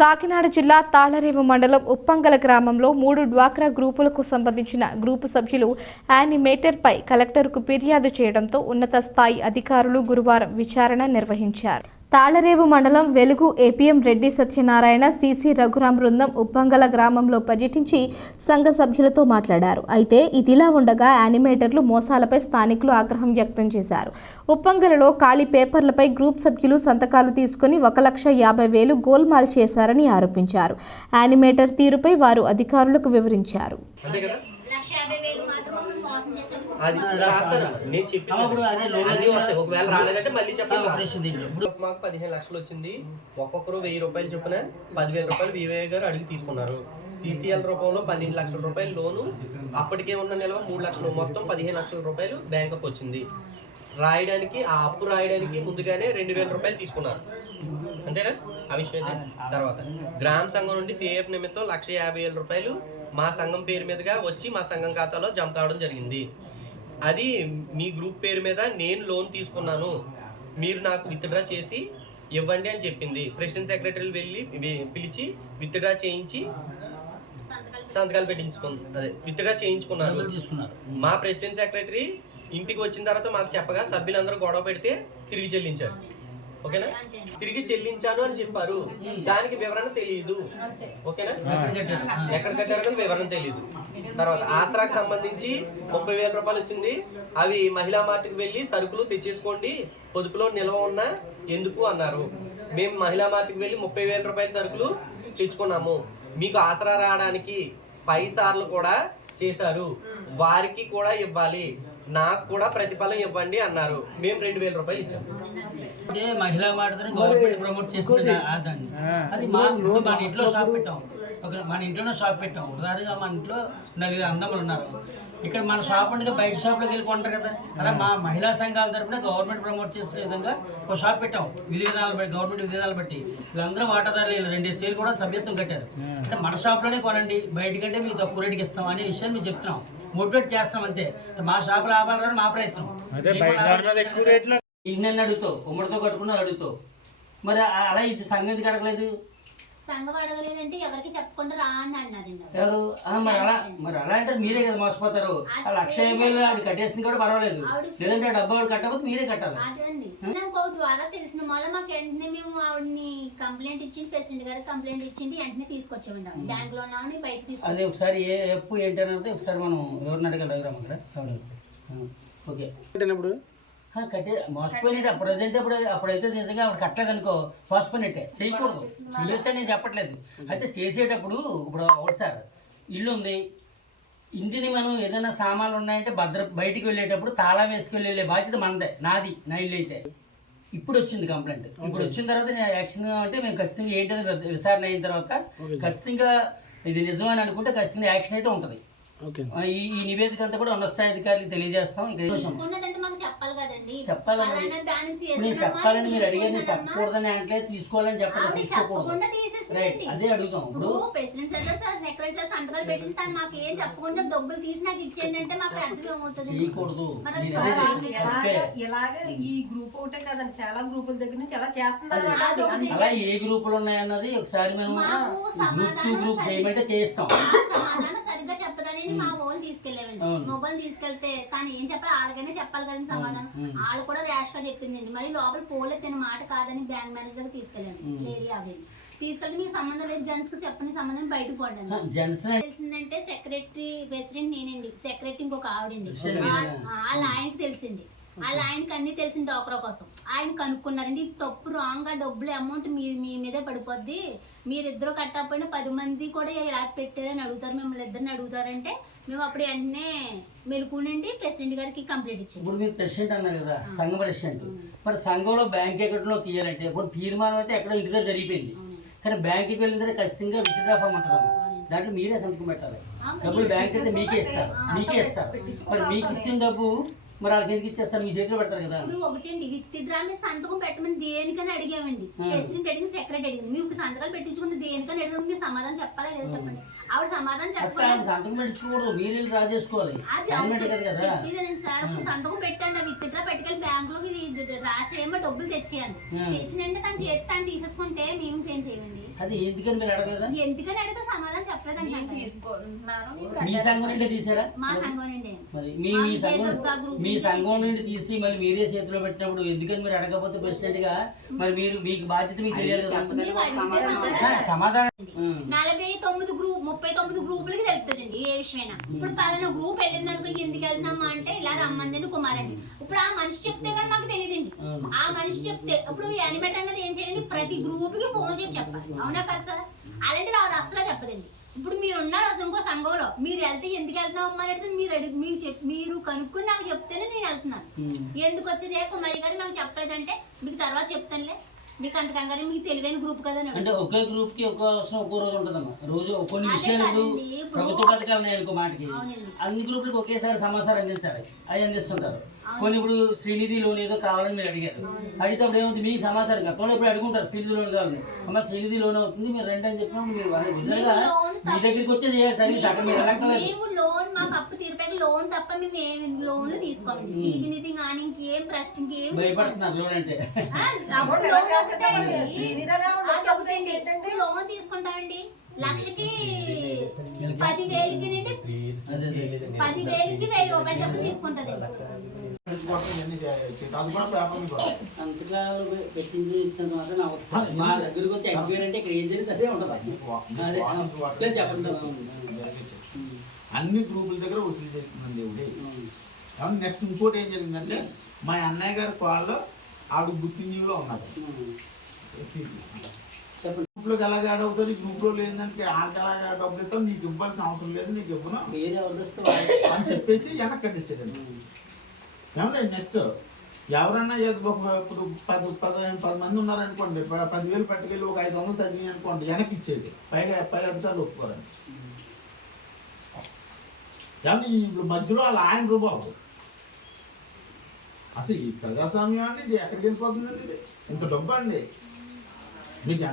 కాకినాడ జిల్లా తాళరేవు మండలం ఉప్పంగల గ్రామంలో మూడు డ్వాక్రా గ్రూపులకు సంబంధించిన గ్రూపు సభ్యులు యానిమేటర్పై కలెక్టర్కు ఫిర్యాదు చేయడంతో ఉన్నత స్థాయి అధికారులు గురువారం విచారణ నిర్వహించారు. తాళరేవు మండలం వెలుగు ఏపీఎం రెడ్డి సత్యనారాయణ సిసి రఘురాం బృందం ఉప్పంగల గ్రామంలో పర్యటించి సంఘ సభ్యులతో మాట్లాడారు. అయితే ఇదిలా ఉండగా యానిమేటర్లు మోసాలపై స్థానికులు ఆగ్రహం వ్యక్తం చేశారు. ఉప్పంగలలో ఖాళీ పేపర్లపై గ్రూప్ సభ్యులు సంతకాలు తీసుకుని ఒక లక్ష యాభై వేలు గోల్మాల్ చేశారని ఆరోపించారు. యానిమేటర్ తీరుపై వారు అధికారులకు వివరించారు అంతే కదా లక్ష యాభై వేలు మాత్రం మోసం చేశారు అది రాస్తాను. నేను అన్నీ వస్తాయి. ఒకవేళ రాలేదంటే మళ్ళీ చెప్పండి. ఇప్పుడు మాకు పదిహేను లక్షలు వచ్చింది. ఒక్కొక్కరు వెయ్యి రూపాయలు చొప్పున పదివేల రూపాయలు వివేక్ గారు అడిగి తీసుకున్నారు. సిసిఎల్ రూపంలో పన్నెండు లక్షల రూపాయలు లోను. అప్పటికే ఉన్న నిల్వ మూడు లక్షలు. మొత్తం పదిహేను లక్షల రూపాయలు బ్యాంకుకి వచ్చింది. రాయడానికి ఆ అప్పు రాయడానికి ముందుగానే రెండు వేల రూపాయలు తీసుకున్నారు. అంతేనా? ఆ విషయం అయితే. తర్వాత. గ్రామ సంఘం నుండి సిఏఎఫ్ నిమిత్తం లక్ష యాభై వేల రూపాయలు మా సంఘం పేరు మీదుగా వచ్చి మా సంఘం ఖాతాలో జమ కావడం జరిగింది. అది మీ గ్రూప్ పేరు మీద నేను లోన్ తీసుకున్నాను. మీరు నాకు విత్డ్రా చేసి ఇవ్వండి అని చెప్పింది. ప్రెసిడెంట్ సెక్రటరీలు వెళ్ళి పిలిచి విత్డ్రా చేయించి సంతకాలు సంతకాలు పెట్టించుకు అదే విత్డ్రా తీసుకున్నారు. మా ప్రెసిడెంట్ సెక్రటరీ ఇంటికి వచ్చిన తర్వాత మాకు చెప్పగా సభ్యులందరూ గొడవ పెడితే తిరిగి చెల్లించారు. ఓకేనా? తిరిగి చెల్లించాను అని చెప్పారు. దానికి వివరణ తెలియదు ఓకేనా? ఎక్కడ కట్టారు వివరణ తెలియదు తర్వాత ఆసరాకు సంబంధించి ముప్పై వేల రూపాయలు వచ్చింది. అవి మహిళా మార్ట్కి వెళ్ళి సరుకులు తెచ్చేసుకోండి. పొదుపులో నిల్వ ఉన్న ఎందుకు అన్నారు. మేము మహిళా మార్ట్కి వెళ్ళి ముప్పై వేల రూపాయల సరుకులు తెచ్చుకున్నాము. మీకు ఆసరా రావడానికి పై సార్లు కూడా చేశారు. వారికి కూడా ఇవ్వాలి. నాకు కూడా ప్రతిఫలం ఇవ్వండి అన్నారు. మేము రెండు వేల రూపాయలు ఇచ్చాము అంటే మహిళా మాటతో గవర్నమెంట్ ప్రమోట్ చేస్తుంది దాన్ని అది మా ఇప్పుడు మన ఇంట్లో షాప్ పెట్టాం. ఒక మన ఇంట్లోనే షాప్ పెట్టాం. ఉదాహరణగా మన ఇంట్లో నలుగురు అందములు ఉన్నారు. ఇక్కడ మన షాప్ ఉండగా బయట షాప్లోకి వెళ్ళి కొంటారు కదా. అలా మా మహిళా సంఘాల తరపున గవర్నమెంట్ ప్రమోట్ చేసే విధంగా ఒక షాప్ పెట్టాం. విధి విధానాలు బట్టి గవర్నమెంట్ విధి విధానాలు బట్టి వీళ్ళందరూ వాటాదారులు రెండు సేలు కూడా సభ్యత్వం కట్టారు. అంటే మన షాప్లోనే కొనండి. బయటకంటే మీకు తక్కువ రేటుకి ఇస్తాం అనే విషయాన్ని మేము చెప్తున్నాం. మోటివేట్ చేస్తాం అంతే. మా షాప్ లాభాలు మా ప్రయత్నం. బయట ఇన్నెన్ని అడుగుతావు? ఉమ్మడితో కట్టుకున్నది అడుగుతావు. మరి అలా ఇది సంగతి అడగలేదు సంఘం అడగలేదంటే ఎవరికి చెప్పకుండా రా అని అన్నదండి ఎవరు? ఆ, మరి అలా మరి అలా అంటే మీరే కదా మోసపోతారు. ఆ లక్ష యాభై వేలు అది కట్టేసింది కూడా పర్వాలేదు. లేదంటే ఆ డబ్బు వాడు కట్టకపోతే మీరే కట్టాలి? అదండి నాకు ఒక ద్వారా తెలిసిన వల్ల మాకు వెంటనే మేము ఆవిడని కంప్లైంట్ ఇచ్చింది ప్రెసిడెంట్ గారికి కంప్లైంట్ ఇచ్చింది వెంటనే తీసుకొచ్చామండి ఆవిడ బ్యాంక్లో ఉన్నామని బయటకు తీసుకొచ్చాం. అదే ఒకసారి ఏ ఎప్పు ఏంటి అనేది ఒకసారి మనం ఎవరిని అడగాలి? అడుగురాం అక్కడ అవును. ఓకే. ఆ, కట్టే మోసపోయినట్టు ప్రజెంట్ అప్పుడు అప్పుడైతే నిజంగా ఆవిడ కట్టలేదు అనుకో మోసపోయినట్టే చేయకూడదు. చేయొచ్చని నేను చెప్పట్లేదు. అయితే చేసేటప్పుడు ఇప్పుడు ఒకటి సార్ ఇల్లు ఉంది. ఇంటిని మనం ఏదైనా సామాన్లు ఉన్నాయంటే భద్ర బయటికి వెళ్ళేటప్పుడు తాళం వేసుకుని వెళ్ళే బాధ్యత మనదే నాది నా ఇల్లు అయితే. ఇప్పుడు వచ్చింది కంప్లైంట్ ఇప్పుడు వచ్చిన తర్వాత నేను యాక్షన్ అంటే మేము ఖచ్చితంగా ఏంటనేది విచారణ అయిన తర్వాత ఖచ్చితంగా ఇది నిజమని అనుకుంటే ఖచ్చితంగా యాక్షన్ అయితే ఉంటుంది. ఈ నివేదిక అంతా కూడా ఉన్న స్థాయి అధికారులకు తెలియజేస్తాం ఇక్కడ కదండి చెప్పాలని నేను చెప్పాలని మీరు అడిగారు నేను. చెప్పకూడదని అంటే తీసుకోవాలని చెప్పడం తీసుకోకూడదు. రైట్ అదే అడుగుతాం. ఇప్పుడు president sir sir secretary sir సంతకాలు పెట్టింది తను మాకు ఏం చెప్పకుండా డబ్బులు తీసి నాకు ఇచ్చేయండి అంటే మాకు అర్థం ఏమవుతుంది? చేయకూడదు. ఇలాగ ఈ గ్రూప్ ఒకటే కదండి. చాలా గ్రూపుల దగ్గర నుంచి అలా చేస్తున్నారు. అలా ఏ గ్రూపులు ఉన్నాయన్నది ఒకసారి మేము గ్రూప్ టు గ్రూప్ చేయమంటే చేస్తాం సమాధానం మా ఓన్ తీసుకెళ్ళామండి. మొబైల్ తీసుకెళ్తే తను ఏం చెప్పాలి వాళ్ళకైనా చెప్పాలి కదండి సమాధానం. వాళ్ళు కూడా ర్యాష్గా చెప్పిందండి. మరి లోపల పోలే తిన మాట కాదని బ్యాంక్ మేనేజర్ దగ్గర తీసుకెళ్ళాను లేడీ ఆవిడ తీసుకెళ్తే మీకు సంబంధం లేదు. జెంట్స్కి చెప్పని సంబంధం బయటకు పడ్డాను జెంట్స్ తెలిసిందంటే సెక్రటరీ ప్రెసిడెంట్ నేనండి. సెక్రటరీ ఇంకొక ఆవిడండి? వాళ్ళ ఆయనకి తెలిసింది. వాళ్ళ ఆయనకి అన్ని తెలిసింది డోకరా కోసం. ఆయన కనుక్కున్నారండి తప్పు రాంగ్గా డబ్బులు అమౌంట్ మీ మీ మీదే పడిపోద్ది. మీరిద్దరు కట్టకపోయినా పది మంది కూడా ఇలా పెట్టారని అడుగుతారు. మిమ్మల్ని ఇద్దరిని అడుగుతారంటే మేము అప్పుడు వెంటనే మెలుకునండి ప్రెసిడెంట్ గారికి కంప్లైంట్ ఇచ్చింది ఇప్పుడు మీరు ప్రెసిడెంట్ అన్నారు కదా సంఘం ప్రెసిడెంట్. మరి సంఘంలో బ్యాంక్ అకౌంట్లో తీయాలంటే ఇప్పుడు తీర్మానం అయితే ఎక్కడో ఇంటి దగ్గర జరిగిపోయింది. కానీ బ్యాంక్కి వెళ్ళిన తర్వాత ఖచ్చితంగా విత్డ్రా ఫామ్ అంటారు. దాంట్లో మీరే సంతకం పెట్టాలి. డబ్బులు బ్యాంక్ అయితే మీకే ఇస్తారు. మీకే ఇస్తారు. మరి మీకు ఇచ్చిన డబ్బు మరి వాళ్ళకి ఎందుకు ఇచ్చేస్తారు? మీ చేతిలో పెడతారు కదా. ఇప్పుడు విత్ డ్రా మీద సంతకం పెట్టమని దేనికని అడిగామండి. ప్రెసిడెంట్ అడిగింది సెక్రటరీ అడిగింది. మీకు సంతకాలు పెట్టించుకుంటే దేనికని అడిగినప్పుడు మీరు సమాధానం చెప్పాలా లేదా చెప్పండి? ఆవిడ సమాధానం ఆయన సంతకం పెట్టించకూడదు. మీరు వెళ్ళి డ్రా చేసుకోవాలి. చెప్పేదండి సార్. సంతకం పెట్టండి. అవి విత్డ్రా పెట్టుకెళ్ళి బ్యాంక్లోకి ఇది రా చేయమో డబ్బులు తెచ్చేయండి. తెచ్చినంటే తను చేతి తను తీసేసుకుంటే మేము ఏం చేయమండి? అది ఎందుకని మీరు అడగలేదా? ఎందుకని అడిగితే సమాధానం చెప్పలేదండి నేను నాకు. తీసుకున్నాను. మీ సంఘం నుండి తీసారా? మా సంఘం నుండి. మరి మీ సంఘం మీ సంఘం నుండి తీసి మరి మీరే చేతిలో పెట్టినప్పుడు ఎందుకని మీరు అడగకపోతే ప్రెసిడెంట్గా? మరి మీరు మీకు బాధ్యత మీకు తెలియాలి సమాధానం ఆ, సమాధానం ఉం. నలభై తొమ్మిది గ్రూప్ ముప్పై తొమ్మిది గ్రూపులకి తెలుస్తుందండి ఏ విషయమైనా. ఇప్పుడు పలానా గ్రూప్ వెళ్ళింది అనుకో ఎందుకు వెళ్తున్నామా అంటే ఇలా రమ్మందని కుమారండి. ఇప్పుడు ఆ మనిషి చెప్తే కానీ మాకు తెలియదండి ఆ మనిషి చెప్తే ఇప్పుడు యానిమేటర్ అన్నది ఏం చేయండి ప్రతి గ్రూప్కి ఫోన్ చేసి చెప్పాలి. అవునా కదా సార్? అలాంటిది అది అసలు చెప్పదండి. ఇప్పుడు మీరు ఉన్నారు అసలు ఇంకో సంఘంలో. మీరు వెళ్తే ఎందుకు వెళ్తున్నాం అడిగితే మీరు అడిగి మీరు చెప్ మీరు కనుక్కుని నాకు చెప్తేనే నేను వెళ్తున్నాను. ఎందుకు వచ్చేది? కుమారి గారు మాకు చెప్పలేదంటే మీకు తర్వాత చెప్తానులే. మీకు అంత కంగారు మీకు తెలివైన గ్రూప్ కదా అంటే ఒకే గ్రూప్కి ఒక్కో అవసరం ఒక్కో రోజు ఉంటుందమ్మా. రోజు కొన్ని విషయాలు ప్రభుత్వ పథకాలు ఉన్నాయి అనుకో మాటకి. అన్ని గ్రూపులకు ఒకేసారి సమాచారం అందించాలి. అవి అందిస్తుంటారు. కొన్ని ఇప్పుడు శ్రీనిధి లోన్ ఏదో కావాలని మీరు అడిగారు. అడిగితే అప్పుడు ఏమవుతుంది మీ సమాచారం గతంలో ఇప్పుడు అడుగుంటారు శ్రీనిధి లోన్ కావాలని. అమ్మ శ్రీనిధి లోన్ అవుతుంది మీరు రండి అని చెప్పినప్పుడు మీరు లోన్ మీ దగ్గరికి వచ్చేది ఏ సర్వీస్? అక్కడ మీరు లోన్ మాకు అప్పు తీరిపోయాక లోన్ తప్ప మేము ఏం లోన్లు తీసుకోవాలి సీది నిధి కానీ ఇంకేం ప్రశ్న ఇంకేం లోన్ లోన్ లోన్ లోన్ తీసుకుంటామండి. లక్షకి పదివేలకి నుండి పదివేలకి వెయ్యి రూపాయలు చొప్పున తీసుకుంటది. సంతకాలు పెట్టింది నాకు వస్తుంది. మా దగ్గరికి వచ్చి ఎంక్వైరీ అంటే ఇక్కడ ఏం జరిగింది అదే ఉంటుంది. చెప్పండి. అన్ని గ్రూపుల దగ్గర వసూలు చేస్తుందండి ఇవిడి నెక్స్ట్ ఇంకోటి ఏం జరిగిందంటే మా అన్నయ్య గారి కాళ్ళు ఆవిడ గుర్తింజీవిలో ఉన్నారు గ్రూప్లోకి ఎలాగ యాడ్ అవుతుంది గ్రూప్లో లేదంటే వాళ్ళకి ఎలాగ డబ్బులు ఇస్తాం నీకు ఇవ్వాల్సిన అవసరం లేదు నీకు ఇవ్వను. అని చెప్పేసి వెనక్కి కట్టేసాడండి ఏమంటే నెక్స్ట్ ఎవరన్నా ఇప్పుడు పది పదిహేను పది మంది ఉన్నారనుకోండి పదివేలు పట్టుకెళ్ళి ఒక ఐదు వందలు తగ్గినాయి అనుకోండి వెనక్కి ఇచ్చేది. పైగా పై అధికారులు ఒప్పుకోరండి. కానీ ఇప్పుడు మధ్యలో అలా ఆయన రూబాబు అసలు ఈ ప్రజాస్వామ్యం అండి ఇది ఎక్కడికి వెళ్ళిపోతుందండి ఇది? ఇంత డబ్బు అండి. మీకు